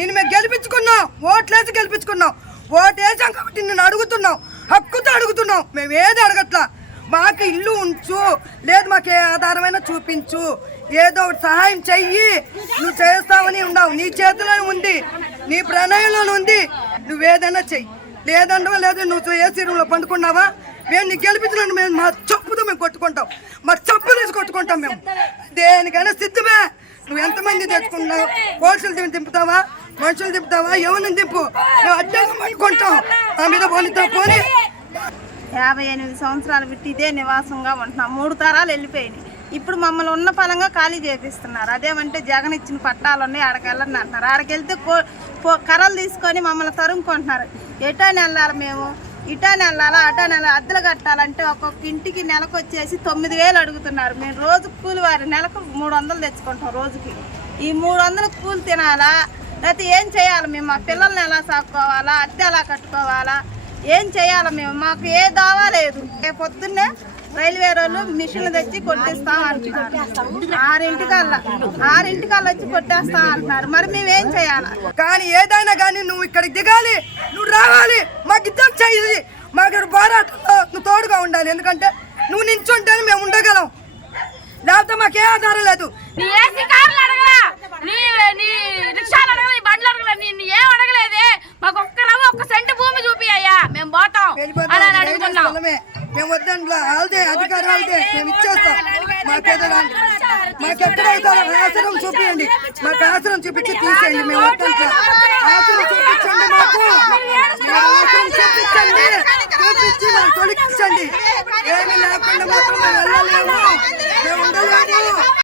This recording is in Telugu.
నేను మేము గెలిపించుకున్నాం, ఓట్లేసి గెలిపించుకున్నాం. ఓటేసాం కాబట్టి నిన్ను అడుగుతున్నాం, హక్కుతో అడుగుతున్నాం. మేము ఏది అడగట్లా. మాకు ఇల్లు ఉంచు, లేదు మాకు ఏ ఆధారమైనా చూపించు, ఏదో ఒకటి సహాయం చెయ్యి. నువ్వు చేస్తావని ఉండవు, నీ చేతిలోనే ఉంది, నీ ప్రణయంలోనే ఉంది. నువ్వేదైనా చెయ్యి. లేదంటే లేదు, నువ్వు ఏసీ రూమ్లో పండుకున్నావా, మేము నీకు గెలిపించలేండి. మేము మా చెప్పుతో మేము కొట్టుకుంటాం, మా చెప్పు తీసి కొట్టుకుంటాం. మేము దేనికైనా సిద్ధమే. నువ్వు ఎంతమంది తెచ్చుకున్నావు? పోలీసులు దింపుతావా, మనుషులు దింపుతావా, ఎవరిని దింపు. నువ్వు అడ్డంగా పట్టుకుంటాం, ఆ మీద పోనితో పోనీ. 58 సంవత్సరాలు పెట్టి ఇదే నివాసంగా ఉంటున్నాం. 3 తరాలు వెళ్ళిపోయినాయి. ఇప్పుడు మమ్మల్ని ఉన్న పలంగా ఖాళీ చేపిస్తున్నారు. అదేమంటే జగన్ ఇచ్చిన పట్టాలు ఉన్నాయి, ఆడకి వెళ్ళండి అంటున్నారు. ఆడకి వెళ్తే కర్రలు తీసుకొని మమ్మల్ని తరుముకుంటున్నారు. ఎటాని వెళ్ళాలి మేము, ఇటాని వెళ్ళాలా, అటాని వెళ్ళాలి. అద్దెలు కట్టాలంటే ఒక్కొక్క ఇంటికి నెలకు వచ్చేసి 9,000 అడుగుతున్నారు. మేము రోజు కూలి వారి నెలకు 300 తెచ్చుకుంటాం రోజుకి. ఈ 300 కూలి తినాలా, లేకపోతే ఏం చేయాలి? మేము మా పిల్లల్ని ఎలా సాకుకోవాలా, అద్దె ఎలా కట్టుకోవాలా, ఏం చేయాలి? మేము మాకు ఏ దావా లేదు. పొద్దున్నే రైల్వే రోడ్లు మిషన్లు తెచ్చి కొట్టేస్తాం అంటున్నారు. 6 వచ్చి కొట్టేస్తాం అంటున్నారు. మరి మేమేం చేయాలి? కానీ ఏదైనా కానీ నువ్వు ఇక్కడికి దిగాలి, నువ్వు రావాలి, మాకు యుద్ధం చేయాలి. మాకు పోరాటంలో నువ్వు తోడుగా ఉండాలి. ఎందుకంటే నువ్వు నించుంటేనే మేము ఉండగలం, లేకపోతే మాకే ఆధారం లేదు. మేము వద్దంట్లో వాళ్ళదే అధికారం, వాళ్ళదే, మేము ఇచ్చేస్తాం. మాకెక్కడ ఆశ్రమం చూపించండి, మాకు ఆశ్రమం చూపించి తీసేయండి. మేము వద్దంట్లో ఆశ్రమం చూపించండి, మాకు ఆశ్రమం చూపించండి, చూపించి మాకు తొలగించండి. ఏమి లేకుండా మాత్రం మేము వెళ్ళలేము, మేము ఉండలేము.